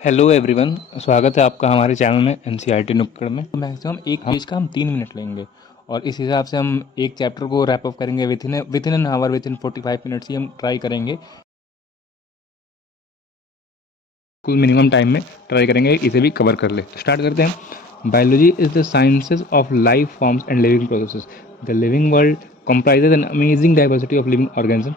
Hello everyone, स्वागत है आपका हमारे चैनल में एनसीईआरटी नुक्कड़ में। मैक्सिमम एक पेज का हम 3 मिनट लेंगे और इस हिसाब से हम एक चैप्टर को रैप अप करेंगे within an hour, within 45 minutes ही हम ट्राई करेंगे। कुल मिनिमम टाइम में ट्राई करेंगे इसे भी कवर कर ले। स्टार्ट करते हैं। Biology is the sciences of life forms and living processes. The living world comprises an amazing diversity of living organisms.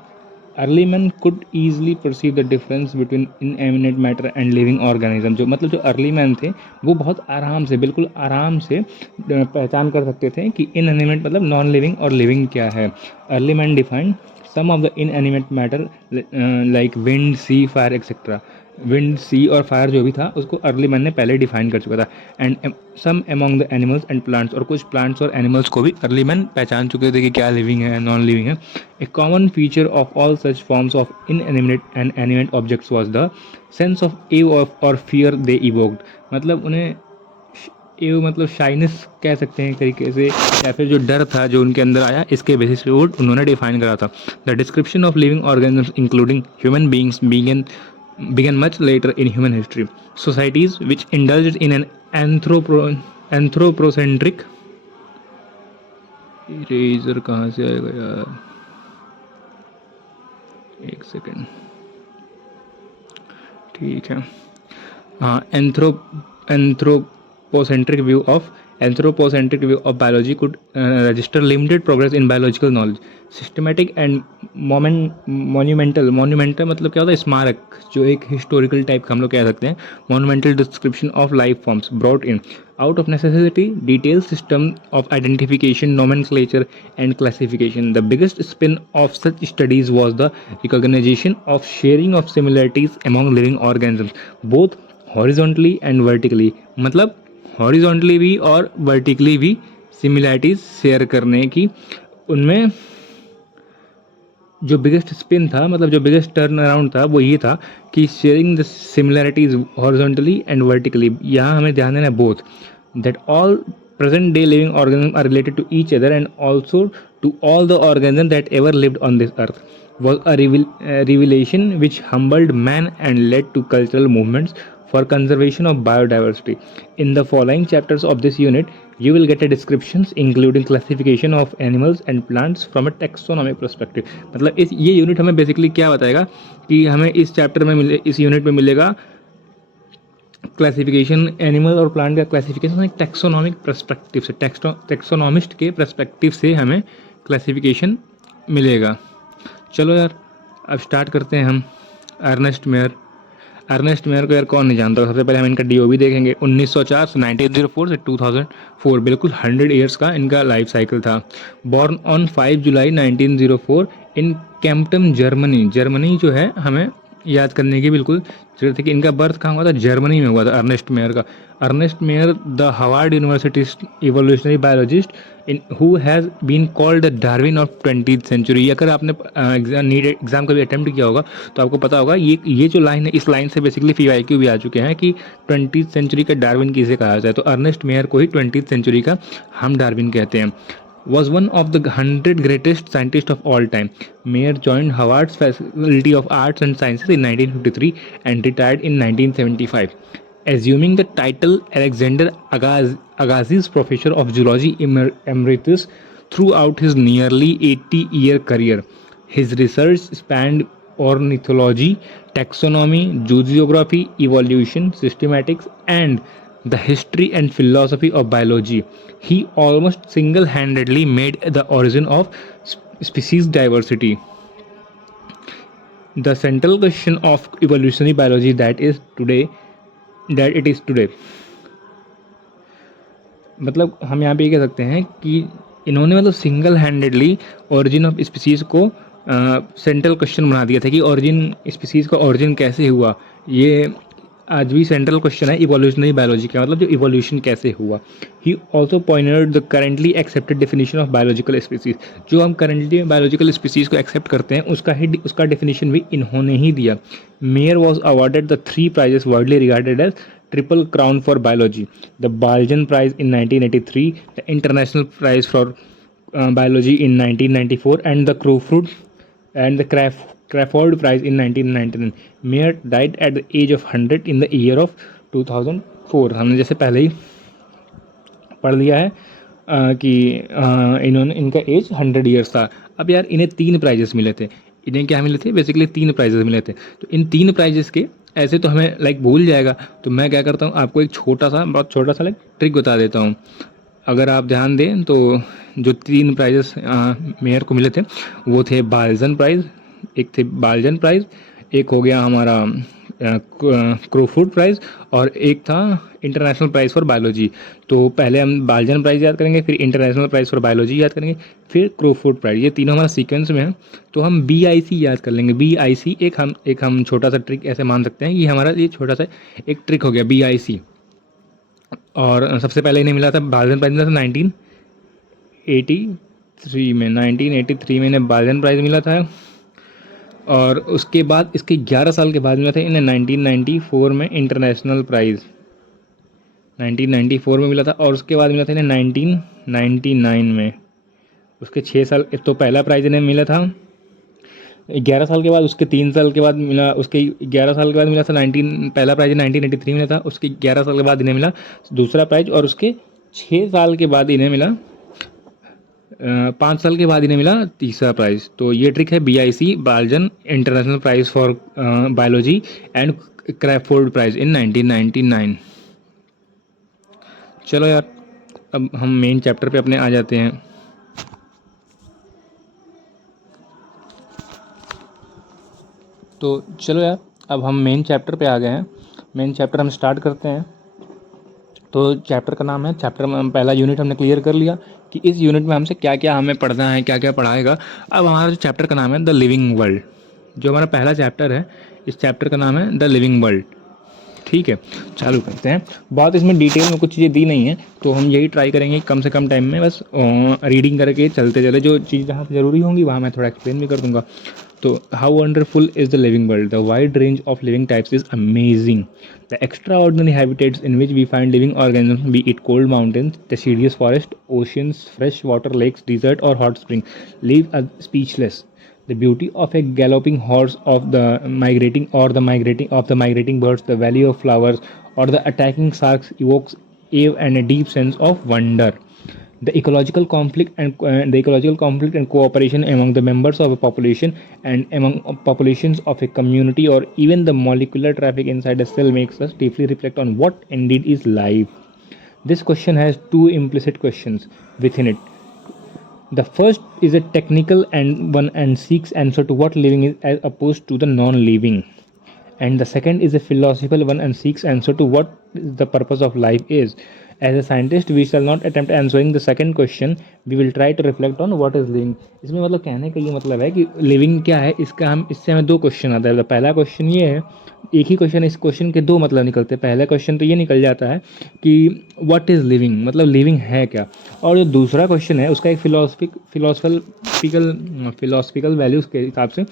Early men could easily perceive the difference between inanimate matter and living organism। जो मतलब जो early man थे वो बहुत आराम से, बिल्कुल आराम से पहचान कर सकते थे कि इनएनिमेट मतलब नॉन लिविंग और लिविंग क्या है। Early man defined some of the inanimate matter like wind, sea, fire etcetera. Wind, sea और फायर जो भी था उसको अर्ली मैन ने पहले डिफाइन कर चुका था। And some among the animals and plants, और कुछ प्लांट्स और एनिमल्स को भी अर्ली मैन पहचान चुके थे कि क्या लिविंग है, नॉन लिविंग है। A common feature of all such forms of inanimate and animate objects was the sense of awe or fear they evoked. मतलब उन्हें एव मतलब शाइनेस कह सकते हैं एक तरीके से, या फिर जो डर था जो उनके अंदर आया, इसके बेसिस पे वो उन्होंने डिफाइन करा था। The description of living organisms including human beings began much later in human history. Societies which indulged in an anthropocentric eraser कहाँ से आएगा यार, एक सेकेंड, ठीक है। हाँ, anthropocentric view of biology could register limited progress in biological knowledge. Systematic and monumental मतलब क्या होता है, स्मारक, जो एक हिस्टोरिकल टाइप का हम लोग कह सकते हैं, monumental description of life forms brought in out of necessity detailed system of identification, nomenclature and classification. The biggest spin of such studies was the recognition of sharing of similarities among living organisms, both horizontally and vertically। मतलब horizontally भी और vertically भी similarities share करने की। उनमें जो biggest spin था, मतलब जो बिगेस्ट टर्न अराउंड था, वो ये था कि sharing the similarities horizontally and vertically. यहाँ हमें ध्यान देना है both, that all present day living organisms are related to each other and also to all the organisms that ever lived on this earth, was a revelation which humbled man and led to cultural movements for conservation of biodiversity. In the following chapters of this unit, you will get a descriptions including classification of animals and plants from a taxonomic perspective। मतलब इस ये unit हमें basically क्या बताएगा कि हमें इस chapter में इस यूनिट में मिलेगा क्लासिफिकेशन, एनिमल और प्लांट का क्लासिफिकेशन एक टैक्सोनॉमिक पर्सपेक्टिव से, टैक्सोनॉमिस्ट के पर्सपेक्टिव से हमें क्लासिफिकेशन मिलेगा। चलो यार, अब स्टार्ट करते हैं हम। अर्नेस्ट मेयर को यार कौन नहीं जानता। सबसे पहले हम इनका डीओबी देखेंगे। 1904 से 1904 से 2004, बिल्कुल 100 ईयर्स का इनका लाइफ साइकिल था। Born on 5 July 1904 in Kempton, Germany जो है हमें याद करने की बिल्कुल जरूरत है कि इनका बर्थ कहाँ हुआ था, जर्मनी में हुआ था अर्नेस्ट मेयर का। Ernst Mayr the Harvard University evolutionary biologist in who has been called the Darwin of 20th century. अगर आपने नीट एग्जाम का भी अटेम्प्ट किया होगा तो आपको पता होगा ये जो लाइन है, इस लाइन से बेसिकली PYQ भी आ चुके हैं कि 20th सेंचुरी का डार्विन किसे कहा जाए, तो अर्नेस्ट मेयर को ही 20th सेंचुरी का हम डार्विन कहते हैं। Was one of the 100 greatest scientists of all time. Mayer joined Harvard's Faculty of Arts and Sciences in 1953 and retired in 1975, assuming the title Alexander Agassiz Professor of Zoology Emeritus throughout his nearly 80-year career. His research spanned ornithology, taxonomy, zoogeography, evolution, systematics, and the history and philosophy of biology. He almost single-handedly made the origin of species diversity the central question of evolutionary biology that it is today। मतलब हम यहाँ पे ये कह सकते हैं कि इन्होंने मतलब single handedly origin of species को सेंट्रल क्वेश्चन बना दिया था कि ओरिजिन स्पीसीज़ का ओरिजिन कैसे हुआ। ये आज भी सेंट्रल क्वेश्चन है इवोल्यूशनरी बायोलॉजी का, मतलब जो इवोल्यूशन कैसे हुआ। He also pointed the currently accepted definition of biological species. जो हम करेंटली बायोलॉजिकल स्पीसीज को एक्सेप्ट करते हैं उसका डेफिनेशन भी इन्होंने ही दिया। Mayr was awarded the 3 prizes worldly regarded as triple crown for biology, the Balzan prize in 1983, the international prize for biology in 1994 and the Crafoord and the Crawford Prize in 1999. Mayer died at the age of 100 in the year of 2004. हमने जैसे पहले ही पढ़ लिया है कि इनका as 100 years था. अब यार इन्हें 3 प्राइजेस मिले थे. इन्हें क्या मिले थे? बेसिकली 3 प्राइजेस मिले थे. तो इन 3 प्राइजेस के ऐसे तो हमें भूल जाएगा. तो मैं क्या करता हूँ, आपको एक बहुत छोटा सा ट्रिक बता देता हूँ. अगर आप ध्यान दें तो जो 3 प्राइजेस मेयर को मिले थे वो थे बाल्जन प्राइज़, एक थे बाल्जन प्राइज़, एक हो गया हमारा क्रोफोर्ड प्राइज़ और एक था इंटरनेशनल प्राइज़ फॉर बायोलॉजी. तो पहले हम बाल्जन प्राइज़ याद करेंगे, फिर इंटरनेशनल प्राइज़ फॉर बायोलॉजी याद करेंगे, फिर क्रोफोर्ड प्राइज़. ये तीनों हमारा सीक्वेंस में है. तो हम BIC याद कर लेंगे. BIC एक हम छोटा सा ट्रिक ऐसे मान सकते हैं कि हमारा ये छोटा सा एक ट्रिक हो गया BIC. और सबसे पहले इन्हें मिला था बाल्जन प्राइज़ मिला था 1983 में इन्हें बाल्जन प्राइज़ मिला था. और उसके बाद इसके 11 साल के बाद मिला था इन्हें 1994 में इंटरनेशनल प्राइज़ 1994 में मिला था. और उसके बाद मिला था इन्हें 1999 में. उसके 6 साल तो पहला प्राइज़ इन्हें मिला था 11 साल के बाद. उसके 3 साल के बाद मिला, उसके 11 साल के बाद मिला था पहला प्राइज़ 1983 में मिला था. उसके 11 साल के बाद इन्हें मिला दूसरा प्राइज़. और उसके 6 साल के बाद इन्हें मिला 5 साल के बाद इन्हें मिला तीसरा प्राइज़. तो ये ट्रिक है BIC, Balzan international prize for biology and Crafoord prize in 1999. चलो यार अब हम मेन चैप्टर पे अपने आ जाते हैं. तो चलो यार अब हम मेन चैप्टर पे आ गए हैं. मेन चैप्टर हम स्टार्ट करते हैं. तो चैप्टर का नाम है, चैप्टर में पहला यूनिट हमने क्लियर कर लिया कि इस यूनिट में हमसे क्या क्या हमें पढ़ना है, क्या क्या पढ़ाएगा. अब हमारा जो चैप्टर का नाम है द लिविंग वर्ल्ड. जो हमारा पहला चैप्टर है इस चैप्टर का नाम है द लिविंग वर्ल्ड. ठीक है, चालू करते हैं. बहुत इसमें डिटेल में कुछ चीज़ें दी नहीं है तो हम यही ट्राई करेंगे कम से कम टाइम में बस रीडिंग करके चलते चले. जो चीज़ जहाँ पर ज़रूरी होंगी वहाँ मैं थोड़ा एक्सप्लेन भी कर दूँगा. तो how wonderful is the living world. The wide range of living types is amazing. The extraordinary habitats in which we find living organisms, be it cold mountains, deciduous forest, oceans, freshwater lakes, desert, or hot spring, leave us speechless. The beauty of a galloping horse, of the migrating birds, the valley of flowers, or the attacking sharks evokes awe and a deep sense of wonder. The ecological conflict and cooperation among the members of a population and among populations of a community, or even the molecular traffic inside a cell, makes us deeply reflect on what indeed is life. This question has 2 implicit questions within it. The first is a technical and seeks answer to what living is as opposed to the non-living. And the second is a philosophical one and seeks answer to what the purpose of life is. As a scientist, we shall not attempt answering the second question. We will try to reflect on what is living. इसमें मतलब कहने का ये मतलब है कि living क्या है, इससे हमें 2 क्वेश्चन आता है. पहला क्वेश्चन ये है, एक ही क्वेश्चन, इस क्वेश्चन के 2 मतलब निकलते हैं. पहला क्वेश्चन तो ये निकल जाता है कि व्हाट इज़ लिविंग, मतलब लिविंग है क्या. और जो दूसरा क्वेश्चन है उसका एक फिलोसफिकल वैल्यूज़ के हिसाब से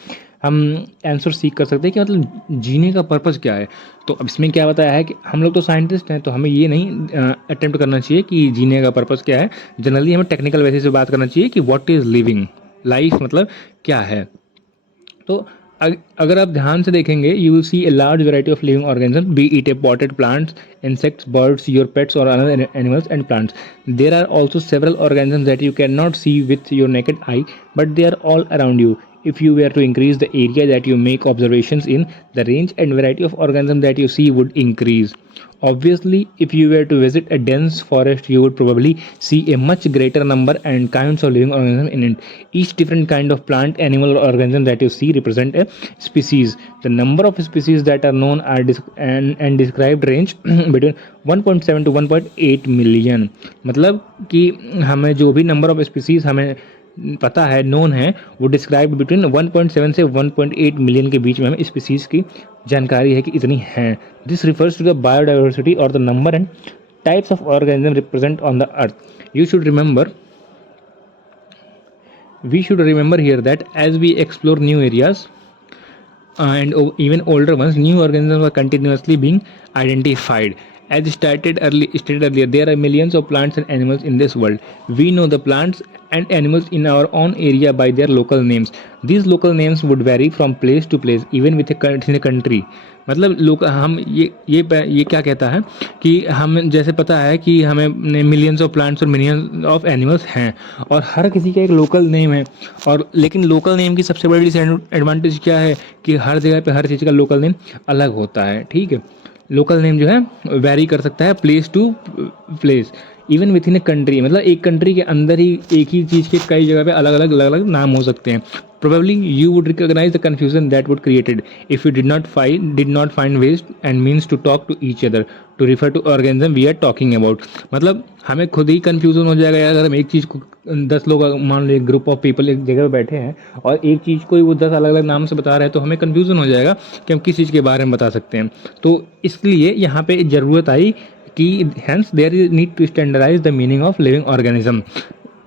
हम आंसर सीख कर सकते हैं कि मतलब जीने का पर्पज़ क्या है. तो अब इसमें क्या बताया है कि हम लोग तो साइंटिस्ट हैं तो हमें ये नहीं अटेम्प्ट करना चाहिए कि जीने का पर्पज़ क्या है. जनरली हमें टेक्निकल बेसिस पे बात करना चाहिए कि व्हाट इज़ लिविंग, लाइफ मतलब क्या है. तो अगर आप ध्यान से देखेंगे you will see a large variety of living organism, B it A potted plants, insects, birds, your pets, or other animals and plants. There are also several organisms that you cannot see with your naked eye, but they are all around you. If you were to increase the area that you make observations in, the range and variety of organisms that you see would increase. Obviously, if you were to visit a dense forest, you would probably see a much greater number and kinds of living organisms in it. Each different kind of plant, animal, or organism that you see represent a species. The number of species that are known are and described range between 1.7 to 1.8 million. मतलब कि हमें जो भी number of species हमें पता है, known है, वो डिस्क्राइब बिटवीन 1.7 से 1.8 मिलियन के बीच में हमें स्पीसीज की जानकारी है कि इतनी हैं. This refers to the biodiversity or the number and types of organism represent on the earth. We should remember here that as we explore new areas and even older ones, new organisms are continuously being identified. As stated earlier, there are millions of plants and animals in this world. We know the plants and animals in our own area by their local names. These local names would vary from place to place, even within a country. मतलब लोग हम ये क्या कहता है कि हम जैसे पता है कि हमें मिलियंस ऑफ प्लांट्स और मिलियंस ऑफ एनिमल्स हैं और हर किसी का एक लोकल नेम है, और लेकिन लोकल नेम की सबसे बड़ी एडवांटेज क्या है कि हर जगह पे हर चीज़ का लोकल नेम अलग होता है, ठीक है। लोकल नेम जो है वेरी कर सकता है place to place, even within a country, मतलब एक कंट्री के अंदर ही एक ही चीज़ के कई जगह पे अलग अलग नाम हो सकते हैं। Probably you would recognize the confusion that would created if you did not find ways and means to talk to each other to refer to organism we are talking about। मतलब हमें खुद ही कंफ्यूजन हो जाएगा यार, अगर हम एक चीज़ को 10 लोग मान लो एक ग्रुप ऑफ पीपल एक जगह पे बैठे हैं और एक चीज़ को वो 10 अलग अलग नाम से बता रहे हैं तो हमें कंफ्यूजन हो जाएगा कि हम किस चीज़ के बारे में बता सकते हैं। तो इसलिए यहाँ पे ज़रूरत आई कि hence there is need to standardize the meaning of living organism,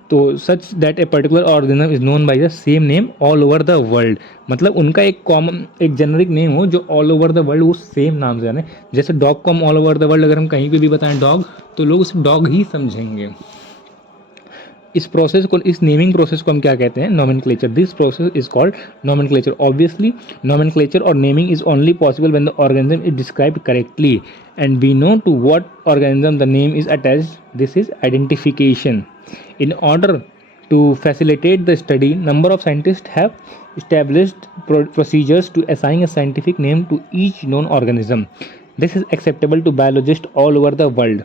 तो such that a particular organism is known by the same name all over the world, मतलब उनका एक कॉमन एक जेनरिक नेम हो जो ऑल ओवर द वर्ल्ड वो same नाम से जाने। जैसे डॉग को हम ऑल ओवर द वर्ल्ड अगर हम कहीं पे भी बताएं डॉग, तो लोग उसे डॉग ही समझेंगे। इस प्रोसेस को, इस नेमिंग प्रोसेस को हम क्या कहते हैं? Nomenclature. This process is called nomenclature. Obviously nomenclature or naming is only possible when the organism is described correctly and we know to what organism the name is attached. This is identification. In order to facilitate the study, number of scientists have established procedures to assign a scientific name to each known organism. This is acceptable to biologists all over the world.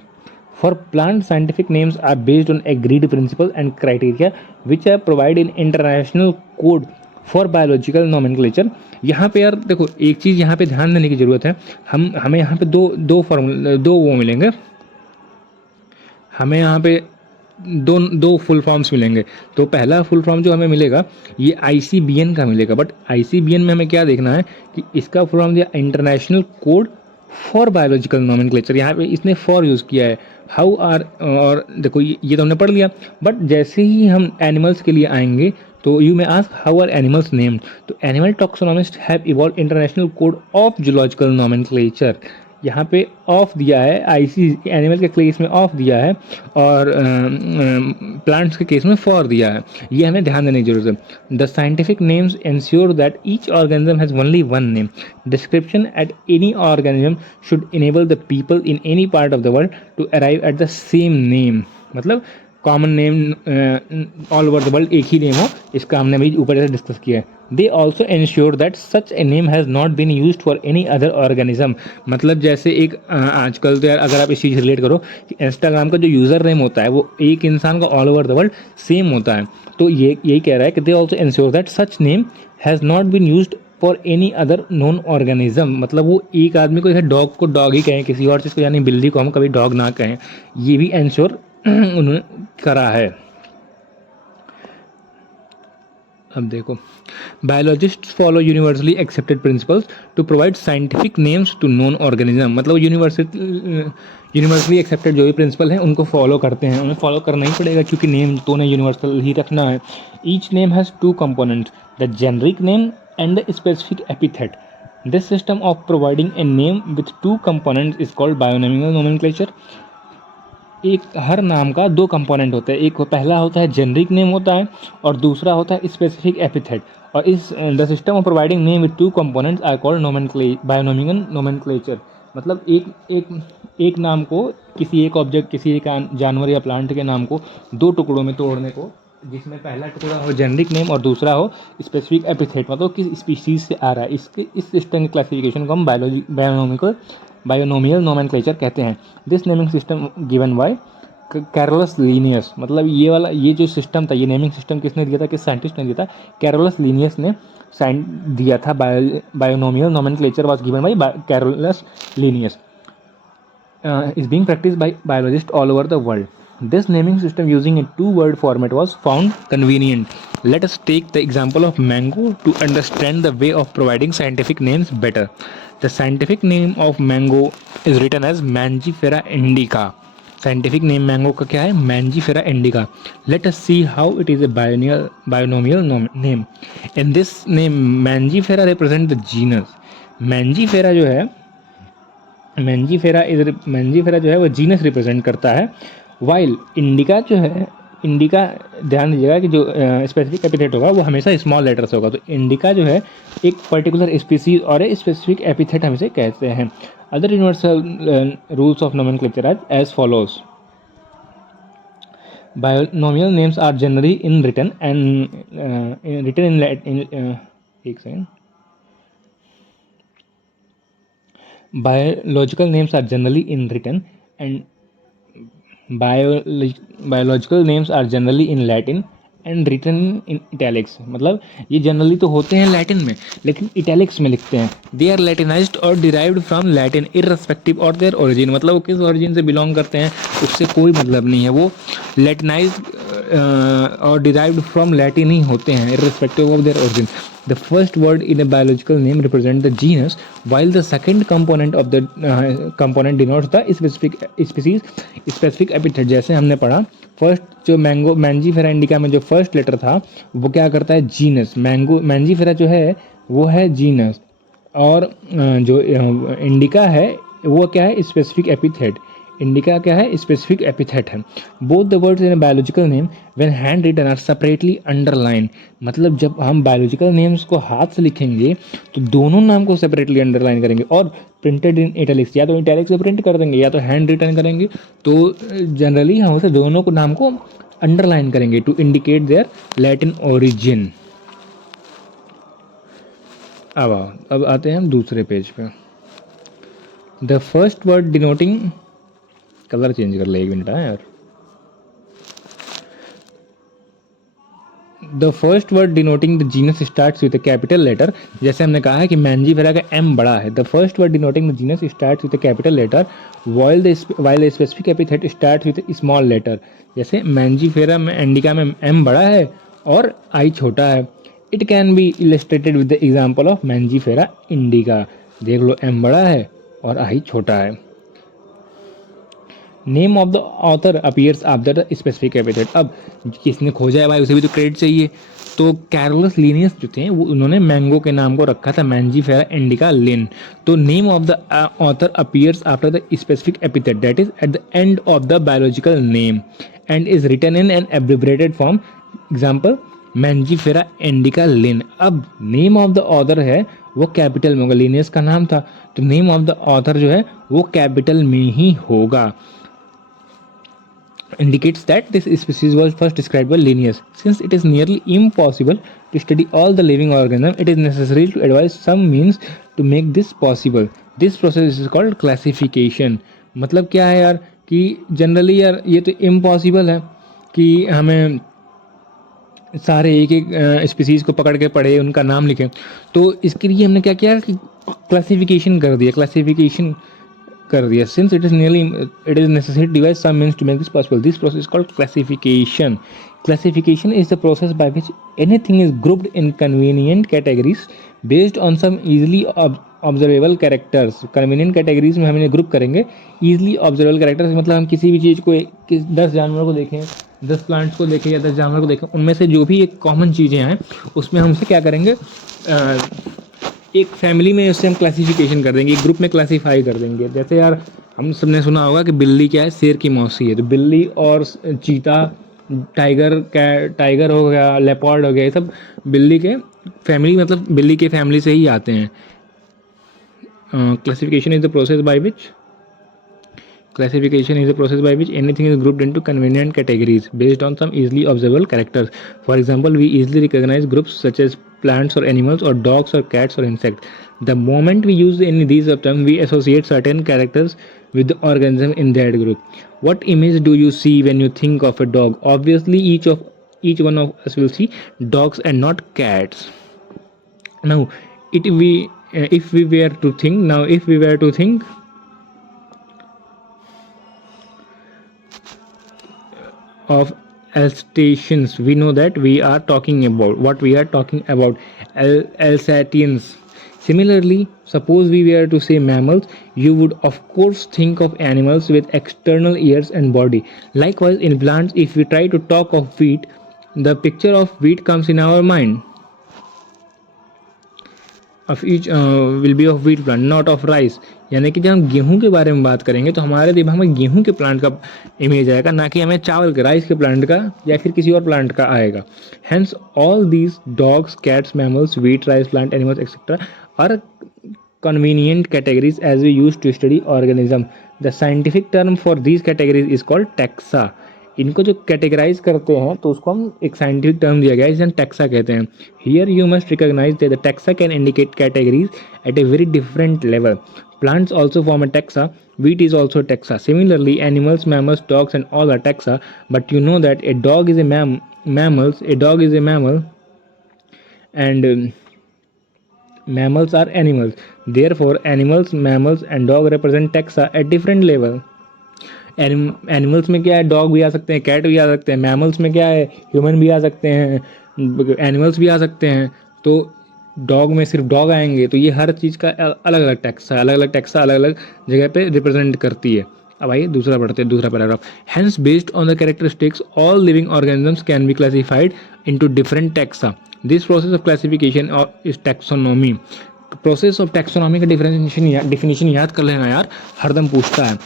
For plants, scientific names are based on agreed principles and criteria which are provided in international code for biological nomenclature। यहाँ पे यार देखो एक चीज़ यहाँ पे ध्यान देने की ज़रूरत है। हमें यहाँ पे दो वो मिलेंगे, हमें यहाँ पे दो फुल फॉर्म्स मिलेंगे। तो पहला फुल फॉर्म जो हमें मिलेगा ये ICBN का मिलेगा, बट ICBN में हमें क्या देखना है कि इसका फुल फॉर्म दिया international code for biological nomenclature. यहाँ पे इसने फॉर यूज़ किया है। हाउ आर, और देखो ये तो हमने पढ़ लिया, बट जैसे ही हम एनिमल्स के लिए आएंगे तो you may ask how are animals named. तो animal taxonomist have evolve international code of zoological nomenclature. यहाँ पे ऑफ दिया है, एनिमल के केस में ऑफ दिया है और प्लांट्स के केस में फॉर दिया है। ये हमें ध्यान देने की जरूरत है। The scientific names ensure that each organism has only one name. Description at any organism should enable the people in any part of the world to arrive at the same name. मतलब common name all over the world एक ही name हो, इसका हमने अभी ऊपर जैसे discuss किया है। They also ensure that such a name has not been use for any other organism. मतलब जैसे एक आजकल तो यार अगर आप इस चीज़ रिलेट करो कि इंस्टाग्राम का जो यूज़र नेम होता है वो एक इंसान का all over the world same होता है, तो ये यही कह रहा है कि they also ensure that such name has not been used for any other known organism. मतलब वो एक आदमी को जैसे डॉग को डॉग ही कहें, किसी और चीज़ को यानी बिल्ली को हम कभी डॉग ना कहें, ये भी इंश्योर उन्होंने करा है। अब देखो biologist follow universally accepted principles to provide scientific names to known organism. मतलब यूनिवर्सली एक्सेप्टेड जो भी प्रिंसिपल हैं उनको फॉलो करते हैं, उन्हें फॉलो करना ही पड़ेगा क्योंकि नेम तो उन्हें यूनिवर्सल ही रखना है। Each name has two components, the generic name and the specific epithet. This system of providing a name with two components is called binomial nomenclature. एक हर नाम का दो कंपोनेंट होते हैं, एक पहला होता है जेनरिक नेम होता है और दूसरा होता है स्पेसिफिक एपिथेट। और इस the system of providing name with two components are called binomial nomenclature. मतलब एक नाम को किसी एक ऑब्जेक्ट, किसी एक जानवर या प्लांट के नाम को दो टुकड़ों में तोड़ने को, जिसमें पहला टुकड़ा हो जेनरिक नेम और दूसरा हो स्पेसिफिक एपिथेट, मतलब किस स्पीशीज से आ रहा है, इस सिस्टम की क्लासिफिकेशन को हम बायोनोमियल नोमेनक्लेचर कहते हैं। This naming system given by Carolus Linnaeus. मतलब ये जो सिस्टम था, ये नेमिंग सिस्टम किसने दिया था, किस साइंटिस्ट ने दिया था? कैरोलस लीनियस ने दिया था। Binomial nomenclature was given by Carolus Linnaeus, is being practiced by biologists all over the world. This naming system using a two-word format was found convenient. Let us take the example of mango to understand the way of providing scientific names better. The scientific name of mango is written as Mangifera indica. Scientific name mango का क्या है? Mangifera indica. Let us see how it is a binomial name. In this name, Mangifera represent the genus. Mangifera जो है Mangifera जो है वो genus represent करता है, वाइल इंडिका जो है इंडिका, ध्यान दीजिएगा कि जो स्पेसिफिक एपिथेट होगा वो हमेशा स्मॉल लेटर से होगा। तो इंडिका जो है एक पर्टिकुलर स्पीसीज और ए स्पेसिफिक एपिथेट हम इसे कहते हैं। Other universal rules of nomenclature are as follows. Binomial names are generally in written and written in एक second. Biological names are generally in written and biological names are generally in Latin and written in italics। मतलब ये generally तो होते हैं Latin में लेकिन italics में लिखते हैं। दे आर लैटिनाइज्ड और डिराइव्ड फ्रॉम लैटिन इररेस्पेक्टिव और देयर ओरिजिन। मतलब वो किस ओरिजिन से बिलोंग करते हैं उससे कोई मतलब नहीं है, वो लैटिनाइज्ड और डिराइव्ड फ्रॉम लैटिन ही होते हैं irrespective of their origin. The first word in a biological name represents the genus, while the second component of the component denotes the specific species, specific epithet। जैसे हमने पढ़ा फर्स्ट जो Mangifera indica में जो first letter था वो क्या करता है, जीनस। मैंजीफेरा जो है वो है जीनस और जो इंडिका है वो क्या है, स्पेसिफिक एपिथेट। इंडिका क्या है, स्पेसिफिक एपिथेट है। Both the words in a biological name when handwritten are separately underline. मतलब जब हम बायोलॉजिकल नेम्स को हाथ से लिखेंगे तो दोनों नाम को सेपरेटली अंडरलाइन करेंगे और प्रिंटेड इन इटैलिक्स, या तो इटैलिक्स से प्रिंट कर देंगे या तो हैंड रिटन करेंगे। तो जनरली हम उसे दोनों को नाम को अंडरलाइन करेंगे to indicate their Latin origin. अब आते हैं हम दूसरे पेज पे। The first word denoting, colour change कर ले, एक मिनट है यार। The first word denoting the genus starts with a capital letter. जैसे हमने कहा है कि मैंजीफेरा का एम बड़ा है। The first word denoting the genus starts with a capital letter while the specific epithet starts with a small letter. जैसे Mangifera में इंडिका में एम बड़ा है और आई छोटा है। It can be illustrated with the example of Mangifera indica. देख लो, एम बड़ा है और आई छोटा है। Name of the author appears after the specific epithet. अब किसने खोजा है भाई, उसे भी तो क्रेडिट चाहिए। तो कैरोलस लिनियस जो थे वो उन्होंने मैंगो के नाम को रखा था मैंजीफेरा इंडिका लिन। तो name of the author appears after the specific epithet that is at the end of the biological name and is written in an abbreviated form. Example Mangifera indica Linn. अब name of the author है वो capital में होगा, Linnaeus का नाम था तो name of the author जो है वो कैपिटल में ही होगा। Indicates that this species was first described by Linnaeus. Since it is nearly impossible to study all the living organisms, it is necessary to devise some means to make this possible. This process is called classification. मतलब क्या है यार कि generally यार ये तो impossible है कि हमें सारे एक एक स्पीसीज़ को पकड़ के पढ़े उनका नाम लिखें। तो इसके लिए हमने क्या किया कि क्लासिफिकेशन कर दिया, since it is necessary to devise some means to make this possible. This process is called classification. Classification is the process by which anything is grouped in convenient categories based on some easily observable characters. Convenient categories में हम इन्हें group करेंगे। easily observable characters मतलब हम किसी भी चीज़ को 10 जानवरों को देखें, 10 प्लांट्स को देखें या 10 जानवरों को देखें, उनमें से जो भी एक कॉमन चीज़ें हैं उसमें हम उसे क्या करेंगे, एक फैमिली में उससे हम क्लासिफिकेशन कर देंगे, एक ग्रुप में क्लासीफाई कर देंगे। जैसे यार हम सबने सुना होगा कि बिल्ली क्या है, शेर की मौसी है। तो बिल्ली और चीता, टाइगर हो गया, लेपर्ड हो गया, ये सब बिल्ली के फैमिली, मतलब बिल्ली के फैमिली से ही आते हैं। Classification is the process by which anything is grouped into convenient categories based on some easily observable characters. For example, we easily recognize groups such as plants or animals or dogs or cats or insects. The moment we use any of these terms, we associate certain characters with the organism in that group. What image do you see when you think of a dog? Obviously, each one of us will see dogs and not cats. Now, if we were to think of Alsatians, we know that we are talking about Alsatians. Similarly, suppose we were to say mammals, you would of course think of animals with external ears and body. Likewise, in plants, if we try to talk of wheat, the picture of wheat comes in our mind. Of each will be of wheat plant not of rice, यानी कि जब हम गेहूं के बारे में बात करेंगे तो हमारे दिमाग में गेहूं के प्लांट का इमेज आएगा, ना कि हमें चावल के राइस के प्लांट का या फिर किसी और प्लांट का आएगा। Hence all these dogs, cats, mammals, wheat, rice plant, animals etcetera are convenient categories as we use to study organism. The scientific term for these categories is called taxa. इनको जो categorise करते हैं तो उसको हम एक साइंटिफिक टर्म दिया गया है, इसे हम टैक्सा कहते हैं। Here you must recognize that the taxa can indicate categories at a very different level. Plants also form a taxa. Wheat is also a taxa. Similarly, animals, mammals, dogs, and all are taxa. But you know that a dog is a dog is a mammal, and mammals are animals. Therefore, animals, mammals, and dog represent taxa at different level. Animals में क्या है, dog भी आ सकते हैं, cat भी आ सकते हैं। Mammals में क्या है, ह्यूमन भी आ सकते हैं, एनिमल्स भी आ सकते हैं। तो डॉग में सिर्फ डॉग आएंगे। तो ये हर चीज़ का अलग अलग टैक्सा, अलग अलग जगह पे रिप्रेजेंट करती है। अब आइए दूसरा पढ़ते हैं, दूसरा paragraph. Hence based on the characteristics all living organisms can be classified into different taxa. This process of classification is taxonomy. Process of taxonomy का डिफिनेशन याद कर लेना यार, हरदम पूछता है।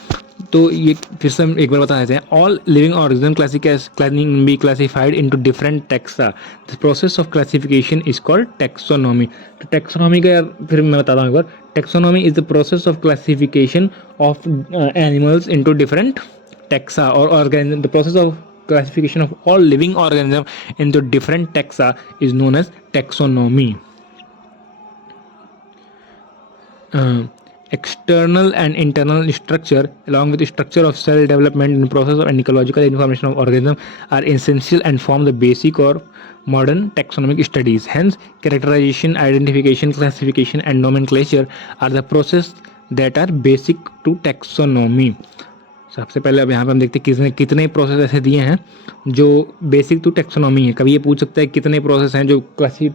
तो ये फिर से हम एक बार बता देते हैं। All living organism can be classified into different taxa. The process of classification is called taxonomy. तो टैक्सोनॉमी का यार फिर मैं बताता हूँ एक बार। Taxonomy is the process of classification of animals into different taxa और organism. The process of classification of all living organisms into different taxa is known as taxonomy. External and internal structure along with the structure of cell development and process of ecological information of organism are essential and form the basic of modern taxonomic studies. Hence, characterization, identification, classification, and nomenclature are the process that are basic to taxonomy. सबसे पहले अब यहाँ पे हम देखते हैं कितने process ऐसे दिए हैं जो बेसिक टू टेक्सोनॉमी है। कभी ये पूछ सकता है कितने प्रोसेस हैं जो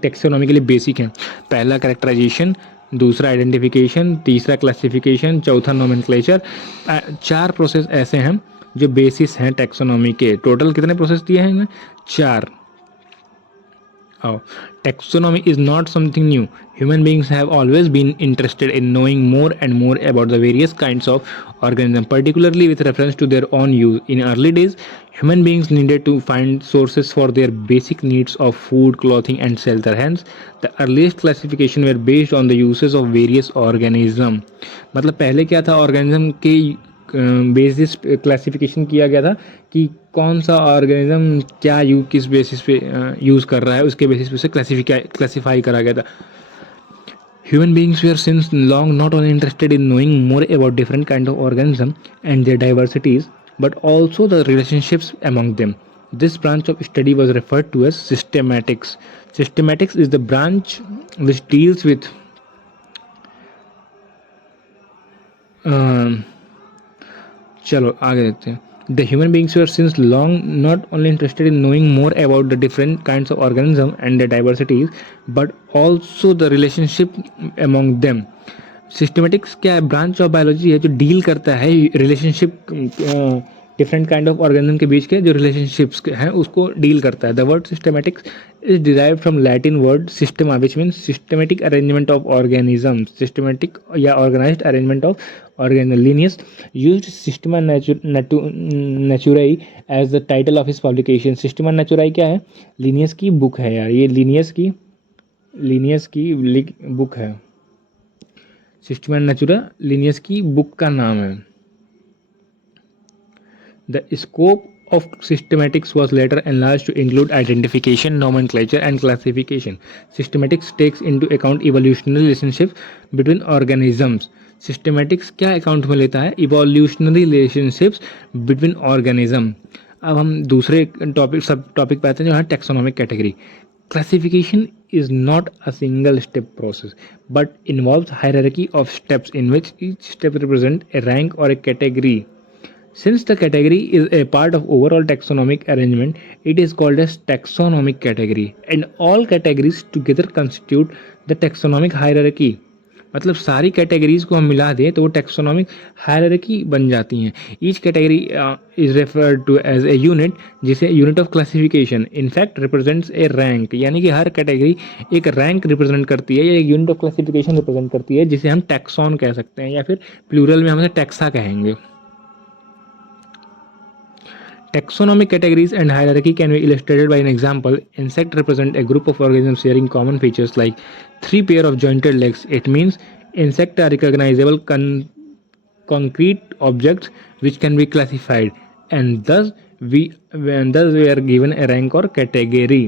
टेक्सोनॉमी के लिए बेसिक हैं। पहला कैरेक्टराइजेशन, दूसरा आइडेंटिफिकेशन, तीसरा क्लासिफिकेशन, चौथा नोमेनक्लेचर। 4 प्रोसेस ऐसे हैं जो बेसिस हैं टेक्सोनॉमी के। टोटल कितने प्रोसेस दिए हैं इनमें? 4. Taxonomy is not something new. Human beings have always been interested in knowing more and more about the various kinds of organisms, particularly with reference to their own use. In early days, human beings needed to find sources for their basic needs of food, clothing, and shelter. Hence, the earliest classification were based on the uses of various organisms. मतलब पहले क्या था, organism के basis classification किया गया था कि कौन सा ऑर्गेनिज्म क्या किस बेसिस पे यूज़ कर रहा है, उसके बेसिस पे से क्लासिफाई करा गया था। Human beings were since long not only interested in knowing more about different kinds of organisms and their diversities, but also the relationships among them. This branch of study was referred to as systematics. Systematics is the branch which deals with चलो आगे देखते हैं। The human beings were since long not only interested in knowing more about the different kinds of organisms and their diversities, but also the relationship among them. Systematics क्या है? Branch of biology है जो deal करता है relationship, different kind of organism के बीच के जो relationships हैं उसको डील करता है। The word systematics is derived from Latin word systema which means systematic arrangement of organism. Systematic या organised arrangement of organism. Linnaeus used systema naturae as the title of his publication. Systema naturae क्या है? Linnaeus की book है यार, ये Linnaeus की book है। Systema Natura Linnaeus की बुक का नाम है। The scope of systematics was later enlarged to include identification, nomenclature, and classification. Systematics takes into account evolutionary relationships between organisms. Systematics क्या अकाउंट में लेता है? Evolutionary relationships between organism. अब हम दूसरे सब टॉपिक पे आते हैं जो है taxonomic category. Classification is not a single step process but involves hierarchy of steps in which each step represents a rank or a category. Since the category is a part of overall taxonomic arrangement, it is called as taxonomic category, and all categories together constitute the taxonomic hierarchy. मतलब सारी categories को हम मिला दें तो वो taxonomic hierarchy बन जाती हैं। Each category is referred to as a unit, जिसे unit of classification in fact represents a rank, यानी कि हर कैटेगरी एक रैंक रिप्रेजेंट करती है या एक यूनिट ऑफ क्लासिफिकेशन रिप्रेजेंट करती है, जिसे हम टैक्सॉन कह सकते हैं या फिर प्लूरल में हम इसे टैक्सा कहेंगे। Taxonomic categories and hierarchy can be illustrated by an example. Insect represent a group of organisms sharing common features like three pair of jointed legs. It means insects are recognizable concrete objects which can be classified, and thus we are given a rank or category.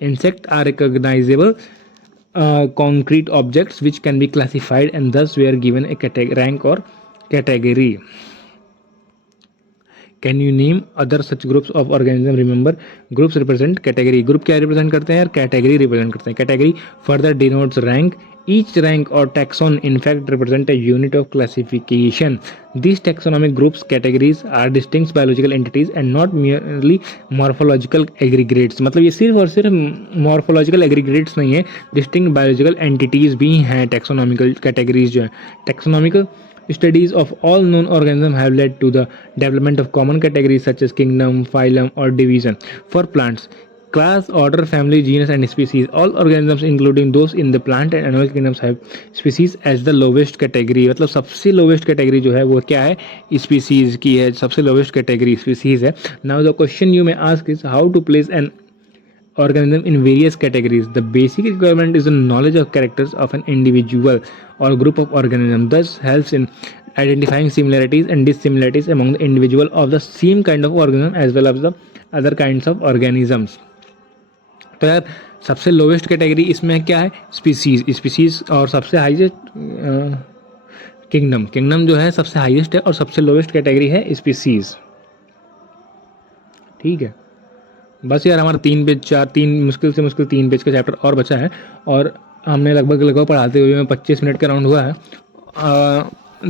Insects are recognizable concrete objects which can be classified, and thus we are given a rank or category. Can you name other such groups of organism? Remember, groups represent category. Group क्या represent करते हैं यार? Category represent करते हैं। Category further denotes rank. Each rank और taxon in fact represent a unit of classification. These taxonomic groups categories are distinct biological entities and not merely morphological aggregates. मतलब ये सिर्फ और सिर्फ morphological aggregates नहीं है, distinct biological entities भी हैं taxonomical categories जो है। taxonomical studies of all known organisms have led to the development of common categories such as kingdom, phylum, or division. For plants, class, order, family, genus, and species. All organisms, including those in the plant and animal kingdoms, have species as the lowest category. मतलब सबसे lowest category जो है वो क्या है? Species की है। सबसे lowest category species है। Now the question you may ask is how to place an organism in various categories. The basic requirement is the knowledge of characters of an individual or group of organisms. Thus helps in identifying similarities and dissimilarities among the individual of the same kind of organism as well as the other kinds of organisms. तो यार सबसे lowest category इसमें क्या है? Species और सबसे highest kingdom जो है सबसे हाईएस्ट है और सबसे लोवेस्ट कैटेगरी है स्पीसीज। ठीक है, बस यार हमारा 3 पेज मुश्किल से मुश्किल 3 पेज का चैप्टर और बचा है और हमने लगभग पढ़ाते हुए 25 मिनट का राउंड हुआ है।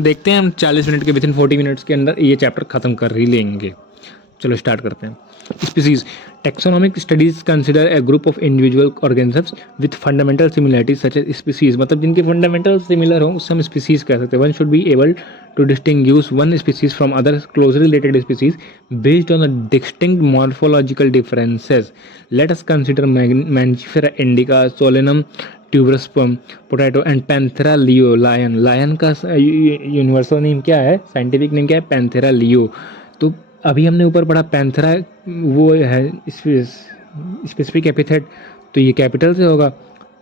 देखते हैं हम 40 मिनट के विथिन 40 मिनट्स के अंदर ये चैप्टर ख़त्म कर ही लेंगे। चलो स्टार्ट करते हैं। Species taxonomic studies consider a group of individual organisms with fundamental similarities such as species. मतलब जिनके फंडामेंटल सिमिलर हो उससे हम स्पीसीज कह सकते हैं। One should be able to distinguish one species from other closely related species based on the distinct morphological differences. Let us consider Mangifera indica, Solanum tuberosum, potato and Panthera leo, lion. Lion का universal name क्या है? Scientific name क्या है? Panthera leo. तो अभी हमने ऊपर पढ़ा पैंथेरा वो है स्पेसिफिक एपिथेट, तो ये कैपिटल से होगा।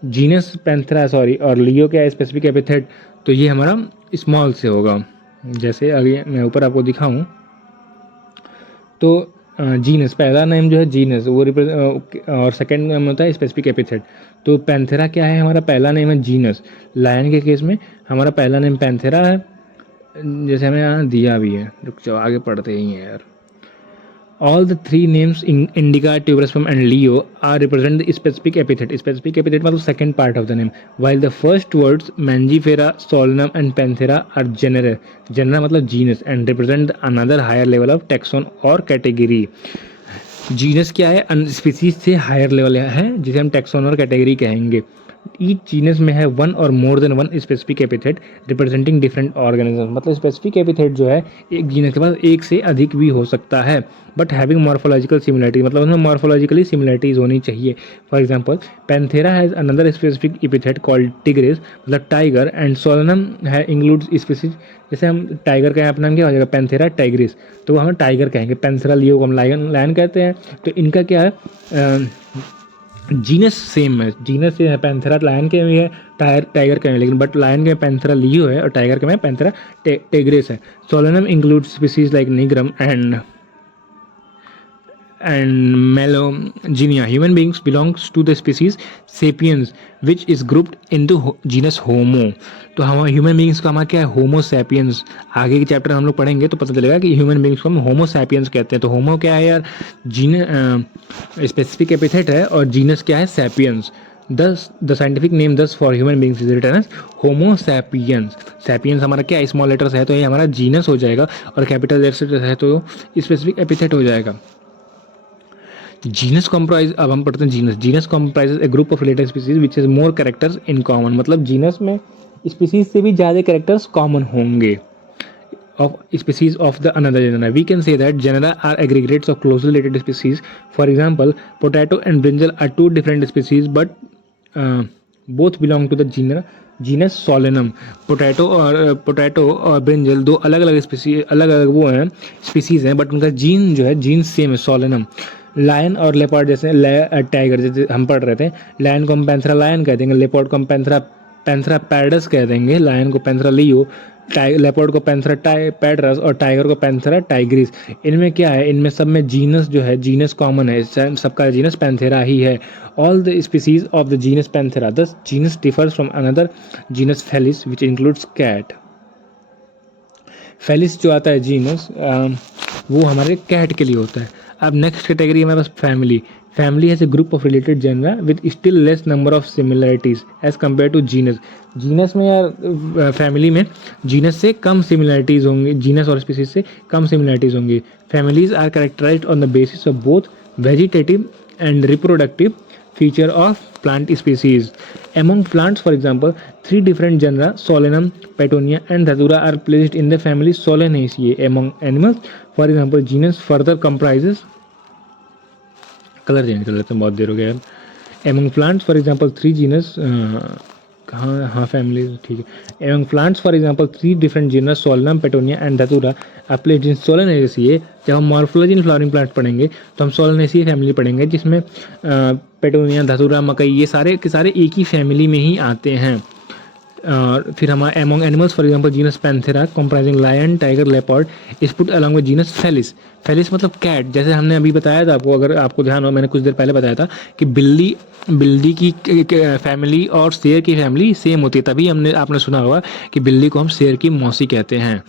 जीनस पैंथेरा और लियो क्या है? स्पेसिफिक एपिथेट, तो ये हमारा स्मॉल से होगा। जैसे अगर मैं ऊपर आपको दिखाऊं तो जीनस पहला नेम जो है जीनस वो और सेकंड नेम होता है स्पेसिफिक एपिथेट। तो पैंथेरा क्या है? हमारा पहला नेम है जीनस। लायन के केस में हमारा पहला नेम पैंथेरा है, जैसे हमें यहाँ दिया भी है। रुक जाओ आगे पढ़ते ही हैं यार। All the three names in Indica, Tuberosum and Leo are represent the specific epithet. Specific epithet मतलब second part of the name. While the first words Mangifera, Solanum and Panthera are genera. Genera मतलब genus and represent another higher level of taxon और category. Genus क्या है? Species से higher level है जिसे हम taxon और कैटेगरी कहेंगे। ईच जीनस में है वन और more than one specific epithet representing different organism. मतलब स्पेसिफिक एपिथेट जो है एक जीनस के पास एक से अधिक भी हो सकता है, बट हैविंग मॉर्फोलॉजिकल सिमिलरिटी, मतलब उसमें मॉर्फोलॉजिकली सिमिलरिटीज होनी चाहिए। For example Panthera has another specific epithet called tigris मतलब टाइगर, एंड सोलनम है इंक्लूड्स स्पीसीज। जैसे हम टाइगर का अपना नाम क्या हो जाएगा? पैंथेरा टाइग्रिस, तो हम टाइगर कहेंगे। पैंथेरा लियो को हम लायन कहते हैं। तो इनका क्या है? जीनस सेम है, जीनस से है। पैंथेरा लायन के में है, टाइगर के में, लेकिन बट लायन के में पैंथेरा लियो है और टाइगर के में पैंथेरा टेग्रिस है। Solanum includes species like nigrum and Melogynia. Human beings belongs to the species sapiens which is grouped into genus Homo. तो हम ह्यूमन बींग्स का हमारा क्या है? Homo sapiens. आगे के चैप्टर हम लोग पढ़ेंगे तो पता चलेगा कि ह्यूमन बींग्स को हम होमो सैपियंस कहते हैं। तो होमो क्या है यार? स्पेसिफिक एपिथेट है और जीनस क्या है? Sapiens. Thus the scientific name thus for human beings is written as Homo sapiens. sapiens हमारा क्या? स्मॉल लेटर से है तो ये हमारा जीनस हो जाएगा और कैपिटल लेटर से है तो स्पेसिफिक एपिथेट हो जाएगा। जीनस कॉम्प्राइज, अब हम पढ़ते हैं genus. Genus comprises A group of related species which is more characters in common. मतलब जीनस में स्पीसीज से भी ज़्यादा कैरेक्टर्स कॉमन होंगे of species of the another genera. We can say that genera are aggregates of closely related species. For example, potato and brinjal are two different species, but both belong to the genus Solanum. Potato और brinjal दो अलग अलग species अलग अलग वो हैं species हैं, but उनका जीन जो है जीन सेम है सोलेनम. लायन और लेपर्ड जैसे टाइगर जैसे हम पढ़ रहे थे, लायन को हम पैंथरा लायन कह देंगे, लेपर्ड को हम पैंथरा पैरडस कह देंगे, लायन को पैंथरा लियो, लेपर्ड को पैंथरा पैडरस और टाइगर को पैंथरा टाइग्रिस. इनमें क्या है, इनमें सब में जीनस जो है जीनस कॉमन है, सबका जीनस पैंथेरा ही है. All the species of the genus Panthera, this genus differs from another genus Felis which includes cat. Felis जो आता है जीनस वो हमारे कैट के लिए होता है. अब नेक्स्ट कैटेगरी हमारे पास family. Family has a group of related genera with still less number of similarities as compare to genus. Genus में या फैमिली में जीनस से कम सिमिलरिटीज होंगी, जीनस और स्पीसीज से कम सिमिलरिटीज होंगी. Families are characterised on the basis of both vegetative and reproductive feature of plant species. Among plants, for example, three different genera, Solanum, Petunia, and Datura, are placed in the family Solanaceae. Among animals, for example, genus further comprises. Colour change कर लेते हैं, बहुत देर हो गया यार. Among plants, for example, three genus हाँ family ठीक है. Among plants, for example, three different genus Solanum, Petunia, and Datura are placed in Solanaceae. जब हम मॉर्फोलॉजी इन फ्लावरिंग प्लांट पढ़ेंगे तो हम सोलनेसिए फैमिली पढ़ेंगे, जिसमें पेटोनिया, धतूरा, मकई ये सारे के सारे एक ही फैमिली में ही आते हैं. और फिर हमारा among animals for example genus Panthera comprising lion, tiger, leopard is put along with genus Felis. Felis मतलब कैट. जैसे हमने अभी बताया था आपको, अगर आपको ध्यान हो, मैंने कुछ देर पहले बताया था कि बिल्ली की फैमिली और शेर की फैमिली सेम होती है, तभी आपने सुना होगा कि बिल्ली को हम शेर की मौसी कहते हैं.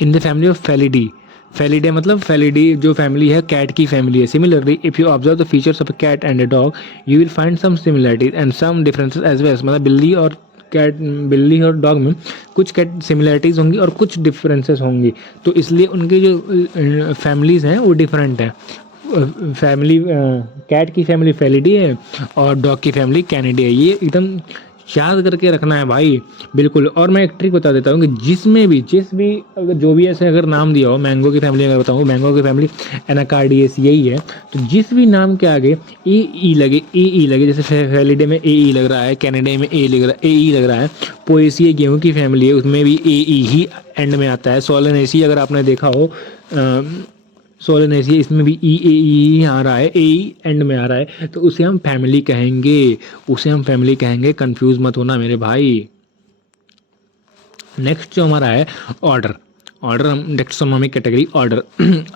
In the family of Felidae. Felidae मतलब फेलिडी जो फैमिली है कैट की फैमिली है. Similarly if you observe the features of a cat and a dog you will find some similarities and some differences as well. मतलब बिल्ली और dog में कुछ कैट सिमिलरिटीज़ होंगी और कुछ डिफरेंसेस होंगी, तो इसलिए उनकी जो फैमिलीज़ हैं वो डिफरेंट हैं. फैमिली कैट की फैमिली फेलिडी है और डॉग की फैमिली कैनिडी है. ये एकदम याद करके रखना है भाई, बिल्कुल. और मैं एक ट्रिक बता देता हूँ कि जिस भी अगर जो भी ऐसे अगर नाम दिया हो, मैंगो की फैमिली अगर बताऊँ, मैंगो की फैमिली एनाकार्डियस यही है, तो जिस भी नाम के आगे ए ई लगे, जैसे फेलिडे में ए ई लग रहा है, कैनेडा में ए ई लग रहा है, पोएसी गेहूँ की फैमिली है उसमें भी ए ई ही एंड में आता है. सोलनेसी अगर आपने देखा हो सोलनेसी इसमें भी ई आ रहा है, ए एंड में आ रहा है, तो उसे हम फैमिली कहेंगे. कंफ्यूज मत होना मेरे भाई. नेक्स्ट जो हमारा है ऑर्डर. हम टेक्सोनॉमिक कैटेगरी ऑर्डर.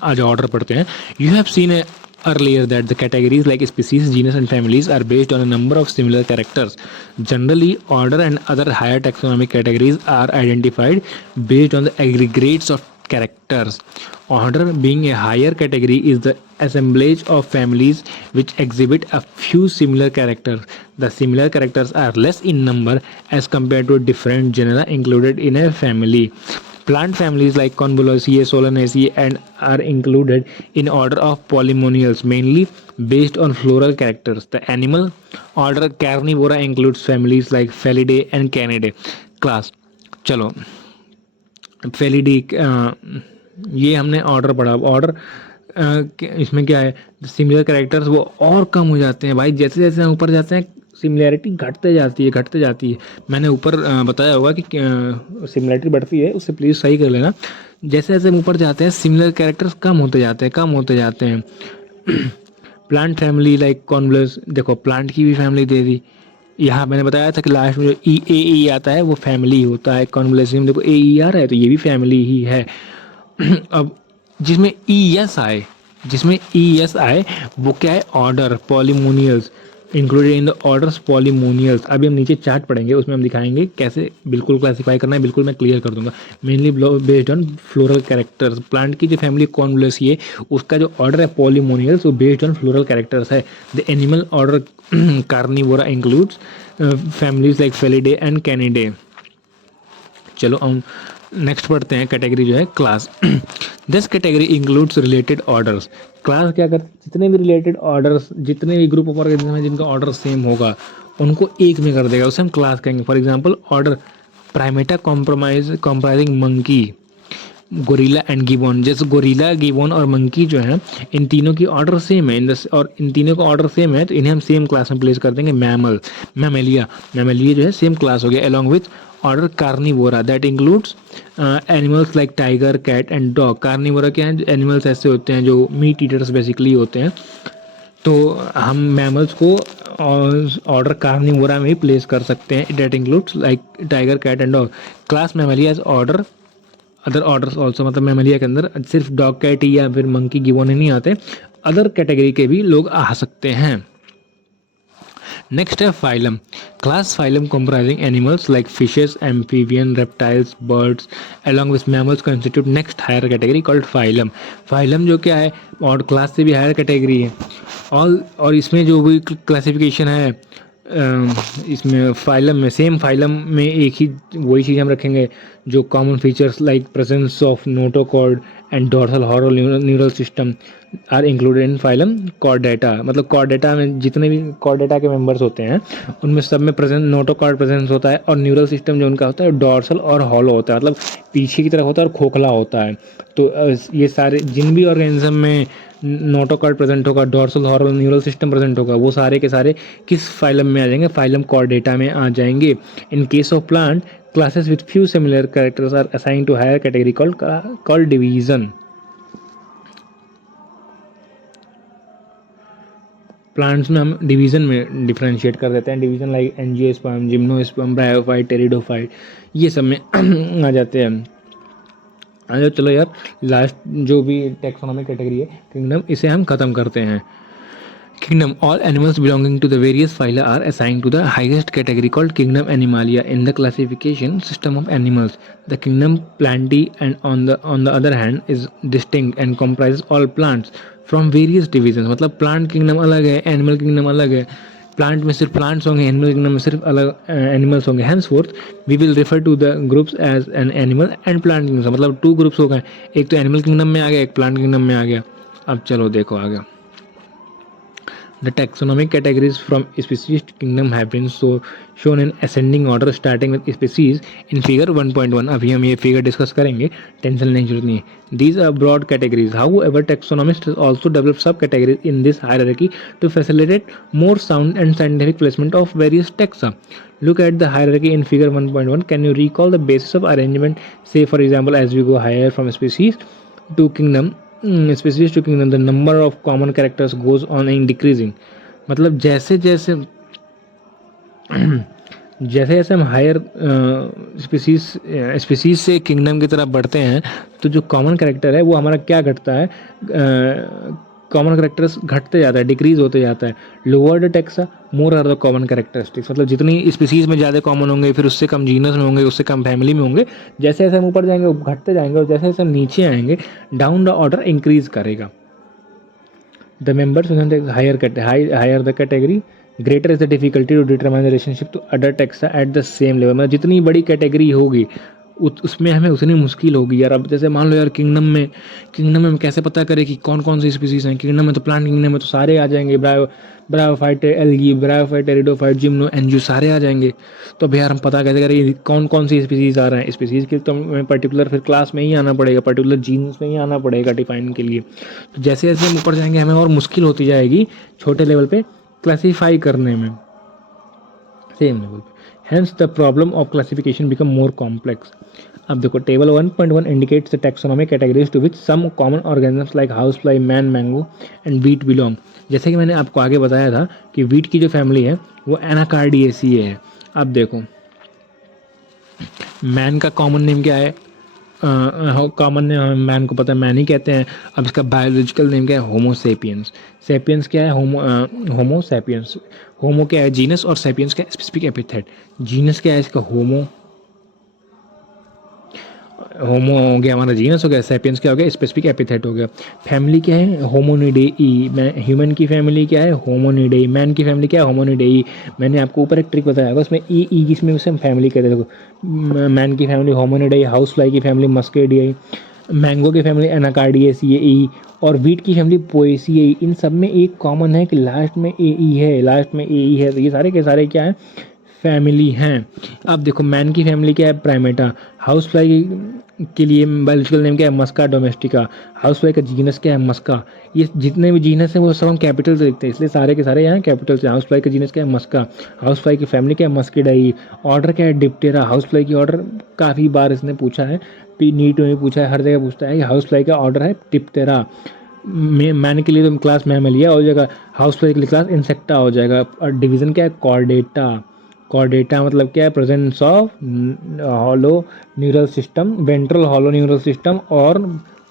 आज ऑर्डर पढ़ते हैं. You have seen earlier that the categories like species, genus and families are based on a number of similar characters. Generally, order and other higher taxonomic categories are identified based on the aggregates of characters. Order being a higher category is the assemblage of families which exhibit a few similar characters. The similar characters are less in number as compared to different genera included in a family. Plant families like Convolucaceae, Solanaceae and are included in order of Polemoniales, mainly based on floral characters. The animal order Carnivora includes families like Felidae and Canidae. Class. चलो Felidae ये हमने order पढ़ा. Order इसमें क्या है, similar characters वो और कम हो जाते हैं भाई. जैसे जैसे हम ऊपर जाते हैं सिमिलैरिटी घटते जाती है. मैंने ऊपर बताया होगा कि सिमिलैरिटी बढ़ती है, उससे प्लीज़ सही कर लेना. जैसे जैसे हम ऊपर जाते हैं सिमिलर कैरेक्टर्स कम होते जाते हैं. प्लांट फैमिली लाइक कॉन्वलस, देखो प्लांट की भी फैमिली दे दी. यहाँ मैंने बताया था कि लास्ट में जो ई आता है वो फैमिली होता है. कॉन्वलेसियम देखो ए आ रहा है तो ये भी फैमिली ही है. अब जिसमें ई एस आए वो क्या है, order Polemoniales included in the orders Polemoniales. अभी हम नीचे चार्ट पढ़ेंगे, उसमें हम दिखाएंगे कैसे बिल्कुल क्लासीफाई करना है, बिल्कुल मैं क्लियर कर दूंगा. Mainly based on floral characters. Plant की जो फैमिली कॉन्वलेसिए उसका जो ऑर्डर है पॉलीमोनियल्स वो बेस्ड ऑन फ्लोरल कैरेक्टर्स है. The animal order Carnivora includes families like Felidae and Canidae. चलो हम नेक्स्ट पढ़ते हैं कैटेगरी जो है class. This category includes related orders. Class क्या करते हैं, जितने भी रिलेटेड ऑर्डर्स, जितने भी ग्रुप ऑफ ऑर्गेनिज्म हैं जिनका ऑर्डर सेम होगा उनको एक में कर देगा, उसे हम क्लास कहेंगे. For example order Primata comprising monkey, gorilla and gibbon. जैसे गोरिल्ला, गिबॉन और मंकी जो है, इन तीनों की ऑर्डर सेम है, और इन तीनों का ऑर्डर सेम है, तो इन्हें हम सेम क्लास में प्लेस कर देंगे। मैमेलिया जो है सेम क्लास हो गया, along with order Carnivora that includes animals like tiger, cat and dog. Carnivora क्या है? एनिमल्स ऐसे होते हैं जो मीट ईटर्स बेसिकली होते हैं, तो हम मैमल्स को ऑर्डर कार्निवोरा में ही प्लेस कर सकते हैं। That includes like tiger, cat and dog. Class Mammalia is order other orders also, मतलब मैमेलिया के अंदर सिर्फ डॉग, कैट या फिर मंकी, गिबॉन नहीं आते, अदर कैटेगरी के भी लोग आ सकते हैं। नेक्स्ट है phylum. Class phylum comprising animals like fishes, amphibian, reptiles, birds along with mammals constitute next higher category called phylum। Phylum जो क्या है, और क्लास से भी हायर कैटेगरी है। और इसमें जो भी क्लासिफिकेशन है, इसमें फाइलम में, सेम फाइलम में एक ही वही चीज़ हम रखेंगे जो common features like presence of notochord and dorsal hollow neural system are included in phylum Chordata. मतलब कॉर्डेटा में जितने भी कॉर्डेटा के मेंबर्स होते हैं उनमें सब में प्रेजेंस, नोटोकॉर्ड प्रेजेंस होता है, और न्यूरल सिस्टम जो उनका होता है डोर्सल और हॉलो होता है, मतलब पीछे की तरफ होता है और खोखला होता है। तो ये सारे जिन भी ऑर्गेनिज्म में नोटोकॉर्ड प्रेजेंट होगा, dorsal hollow neural system present होगा, वो सारे के सारे किस फाइलम में आ जाएंगे? फाइलम कॉर्डेटा में आ जाएंगे। In case of plant, classes with few similar characters are assign to higher category called division. Plants में हम डिवीजन में डिफरेंशिएट कर देते हैं, division like angiosperm, gymnosperm, bryophyte, pteridophyte, ये सब में आ जाते हैं। अरे चलो यार, लास्ट जो भी टैक्सोनॉमिक कैटेगरी है किंगडम, इसे हम खत्म करते हैं। Kingdom: all animals belonging to the various phyla are assigned to the highest category called Kingdom Animalia in the classification system of animals. The Kingdom Plantae, and on the other hand, is distinct and comprises all plants from various divisions. मतलब plant kingdom अलग है, animal kingdom अलग है। Plant में सिर्फ plants होंगे, animal kingdom में सिर्फ अलग एनिमल्स होंगे। Henceforth we will refer to the groups as an animal and plant kingdom. मतलब 2 ग्रुप्स हो गए, एक तो एनिमल किंगडम में आ गया, एक प्लांट किंगडम में आ गया। अब चलो देखो आगे। The taxonomic categories from species to kingdom have been shown in ascending order starting with species in figure 1.1। अभी हम ये फिगर डिस्कस करेंगे, टेंशन लेने की जरूरत नहीं है। These are broad categories. However, taxonomists also develop subcategories in this hierarchy to facilitate more sound and scientific placement of various taxa. Look at the hierarchy in figure 1.1. Can you recall the basis of arrangement? Say for example, as we go higher from species to kingdom, species to kingdom, the number of common characters goes on in decreasing. मतलब जैसे जैसे जैसे जैसे हम higher species से kingdom की तरफ बढ़ते हैं, तो जो कॉमन कैरेक्टर है वो हमारा क्या घटता है? कॉमन कैरेक्टर्स घटते जाता है, डिक्रीज होते जाता है। Lower the taxa more are the common characteristics. मतलब जितनी स्पीसीज में ज़्यादा कॉमन होंगे, फिर उससे कम जीनस में होंगे, उससे कम फैमिली में होंगे। जैसे जैसे हम ऊपर जाएंगे वो घटते जाएंगे, और जैसे जैसे हम नीचे आएंगे डाउन द ऑर्डर इंक्रीज करेगा। The members higher the category greater is the difficulty to determine the relationship to other taxa at the same level. मतलब जितनी बड़ी कैटेगरी होगी उसमें हमें उतनी मुश्किल होगी यार। अब जैसे मान लो यार किंगडम में हम कैसे पता करें कि कौन कौन सी स्पीसीज हैं किंगडम में? तो प्लांट किंगडम में तो सारे आ जाएंगे, bryophyte, algae, bryophyte, pteridophyte, gymno, angio, सारे आ जाएंगे। तो अब यार हम पता कैसे करें कौन कौन सी स्पीसीज आ रहे हैं? स्पीसीज के तो हमें पर्टिकुलर फिर क्लास में ही आना पड़ेगा, पर्टिकुलर जीन्स में ही आना पड़ेगा डिफाइन के लिए। तो जैसे जैसे हम ऊपर जाएंगे हमें और मुश्किल होती जाएगी छोटे लेवल पे क्लासीफाई करने में, सेम लेवल पे। Hence the problem of classification become more complex. अब देखो table 1.1 indicates the taxonomic categories to which some common organisms like housefly, man, mango and wheat belong। जैसे कि मैंने आपको आगे बताया था कि वीट की जो फैमिली है वो एनाकार्डिएसिए है। अब देखो मैन का कॉमन नेम क्या है? कॉमन नेम मैन को पता है, मैन ही कहते हैं। अब इसका बायोलॉजिकल नेम क्या है? होमो सेपियंस। सेपियंस क्या है? होमो सेपियंस। होमो क्या है? जीनस, और सेपियंस क्या है? Specific epithet. जीनस क्या है इसका? होमो हो गया हमारा जीनस हो गया, सेपियंस क्या हो गया? स्पेसिफिक एपिथेट हो गया। फैमिली क्या है? होमोनिडेई। ह्यूमन की फैमिली क्या है? होमोनिडेई। मैन की फैमिली क्या है? होमोनिडेई। मैंने आपको ऊपर एक ट्रिक बताया होगा, उसमें ई जिसमें उसे हम फैमिली कहते हैं। देखो मैन की फैमिली होमोनिडेई, हाउस फ्लाई की फैमिली मस्केडियाई, मैंगो की फैमिली एनाकार्डिएसिएई, और वीट की फैमिली पोएसिएई। इन सब में एक कॉमन है कि लास्ट में ए ई है, लास्ट में ए ई है। तो ये सारे के सारे क्या है? फैमिली हैं। अब देखो मैन की फैमिली क्या है, प्राइमेटा। हाउस फ्लाई के लिए बायोलॉजिकल नेम क्या है, मस्का डोमेस्टिका। हाउस फ्लाई का जीनस क्या है, मस्का। ये जितने भी जीनस हैं वो सब हम कैपिटल से लिखते हैं, इसलिए सारे के सारे यहाँ कैपिटल से। हाउस फ्लाई का जीनस क्या है, मस्का। हाउस फ्लाई की फैमिली क्या है, मस्किडाई। ऑर्डर क्या है, डिप्टेरा। हाउस फ्लाई की ऑर्डर काफ़ी बार इसने पूछा है, नीट में भी पूछा है, हर जगह पूछता है कि हाउस फ्लाई का ऑर्डर है डिप्टेरा। मैन के लिए तो क्लास मैमेलिया हो जाएगा, हाउस फ्लाई के लिए क्लास इंसेक्टा हो जाएगा। और डिवीज़न क्या है, कॉर्डेटा। कॉर्डेटा मतलब क्या है, presence of hollow neural system, ventral hollow neural system और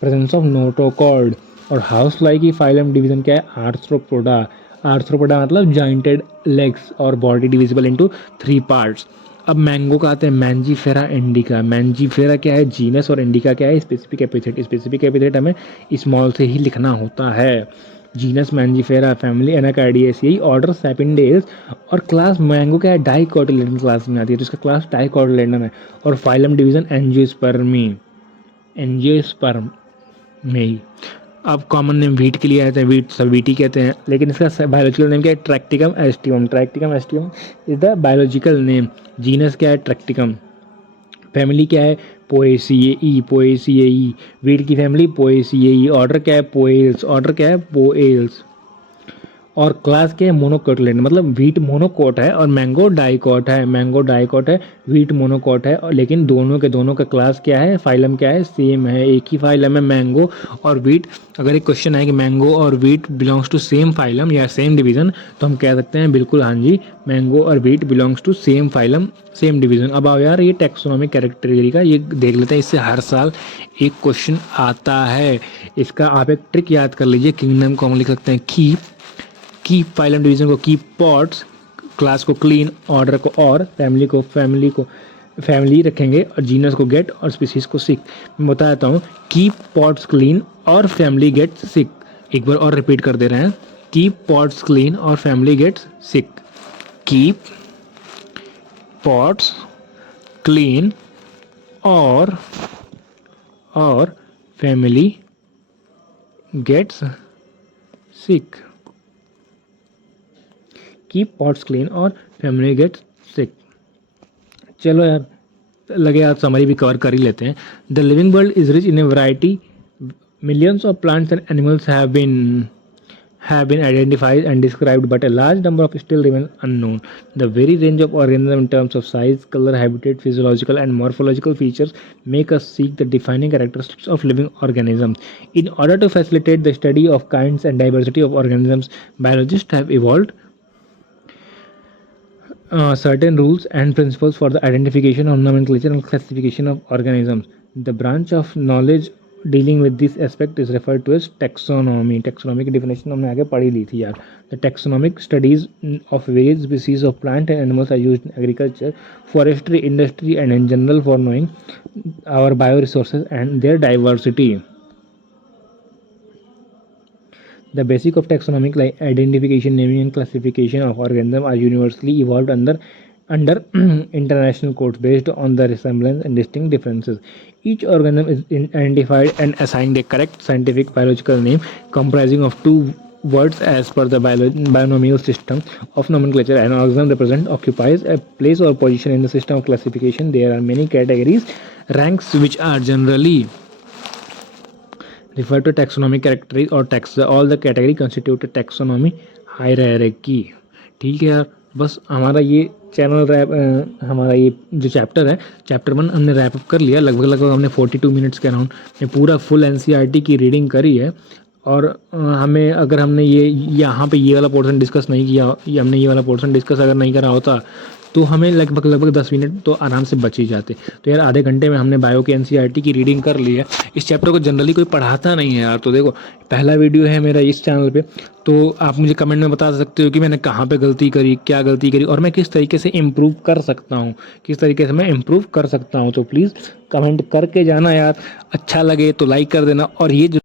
प्रेजेंस ऑफ नोटोकॉर्ड। और हाउस फ्लाई की फाइलम डिवीजन क्या है, आर्थ्रोपोडा। आर्थ्रोपोडा मतलब जॉइंटेड लेग्स और बॉडी डिविजिबल इनटू 3 पार्ट्स। अब मैंगो का आते हैं, मैंजीफेरा इंडिका। मैंजीफेरा क्या है, जीनस, और इंडिका क्या है, स्पेसिफिक एपिथेट। स्पेसिफिक एपिथेट हमें स्मॉल से ही लिखना होता है। Genus Mangifera, family Anacardiaceae, order Sapindales, और क्लास मैंगो क्या है, डाइकोटिलेडन क्लास में आती है, तो इसका क्लास डाइकोटिलेडन है। और फाइलम डिवीजन एंजियोस्पर्मी, एंजियोस्पर्म में ही। अब कॉमन नेम वीट के लिए आते हैं, वीट सब वीटी कहते हैं, लेकिन इसका बायोलॉजिकल नेम क्या है, Triticum aestivum. Triticum aestivum is the biological name. Genus क्या है, ट्रैक्टिकम। फैमिली क्या है, पोएसिएई, पोएसिएई। वीट की फैमिली पोएसिएई। ऑर्डर क्या है, पोएल्स। ऑर्डर क्या है, पोएल्स। और क्लास क्या है, मोनोकोटिलेडन, मतलब वीट मोनोकोट है और मैंगो डाइकोट है। मैंगो डाइकोट है, वीट मोनोकोट है, और लेकिन दोनों के दोनों का क्लास क्या है, फाइलम क्या है, सेम है, एक ही फाइलम है मैंगो और वीट। अगर एक क्वेश्चन है कि मैंगो और wheat belongs to same phylum या सेम डिवीजन, तो हम कह सकते हैं बिल्कुल हाँ जी, मैंगो और wheat belongs to same phylum same division. अब आओ यार, ये टैक्सोनॉमिक कैरेक्टरी का ये देख लेते हैं, इससे हर साल एक क्वेश्चन आता है। इसका आप एक ट्रिक याद कर लीजिए, किंगडम को हम लिख सकते हैं की, फाइलम डिवीजन को की पॉट्स, क्लास को क्लीन, ऑर्डर को और, फैमिली रखेंगे, और जीनस को गेट और स्पीसीज को सिक। मैं बता देता हूँ, की पॉट्स क्लीन और फैमिली गेट्स सिक। एक बार और रिपीट कर दे रहे हैं, की पॉट्स क्लीन और फैमिली गेट्स सिक। की पॉट्स क्लीन और फैमिली गेट्स सिक। कीप पॉट्स क्लीन और फैमिली गेट सिक। चलो यार, लगे आज समरी भी कवर कर ही लेते हैं। The living world is rich in A variety, millions of plants and animals have been identified and described, but a large number of still remain unknown. The very range of organisms in terms of size, color, habitat, physiological and morphological features make us seek the defining characteristics of living organisms. In order to facilitate the study of kinds and diversity of organisms, biologists have evolved certain rules and principles for the identification of nomenclature and classification of organisms. The branch of knowledge dealing with this aspect is referred to as taxonomy. Taxonomy की definition हमने आगे पढ़ी ली थी यार. The taxonomic studies of various species of plant and animals are used in agriculture, forestry, industry, and in general for knowing our bioresources and their diversity. The basics of taxonomic like identification, naming, and classification of organisms are universally evolved under international codes based on the resemblance and distinct differences. Each organism is identified and assigned a correct scientific biological name comprising of two words as per the binomial system of nomenclature. An organism represent occupies a place or position in the system of classification. There are many categories, ranks which are generally refer to taxonomic characteristics or tax. All the category constitute a taxonomy hierarchy. ठीक है यार, बस हमारा ये channel rap, हमारा ये जो chapter है, चैप्टर 1 हमने रैप अप कर लिया। लगभग हमने 42 मिनट्स के अराउंड में पूरा फुल एनसीईआरटी की रीडिंग करी है। और हमें अगर हमने ये यहाँ पे ये वाला पोर्शन डिस्कस नहीं किया, ये हमने ये वाला पोर्शन डिस्कस अगर नहीं करा होता, तो हमें लगभग 10 मिनट तो आराम से बच ही जाते। तो यार आधे घंटे में हमने बायो के एनसीईआरटी की रीडिंग कर ली है। इस चैप्टर को जनरली कोई पढ़ाता नहीं है यार। तो देखो, पहला वीडियो है मेरा इस चैनल पे, तो आप मुझे कमेंट में बता सकते हो कि मैंने कहाँ पे गलती करी, क्या गलती करी, और मैं किस तरीके से इम्प्रूव कर सकता हूँ, किस तरीके से मैं इम्प्रूव कर सकता हूँ। तो प्लीज़ कमेंट करके जाना यार। अच्छा लगे तो लाइक कर देना, और ये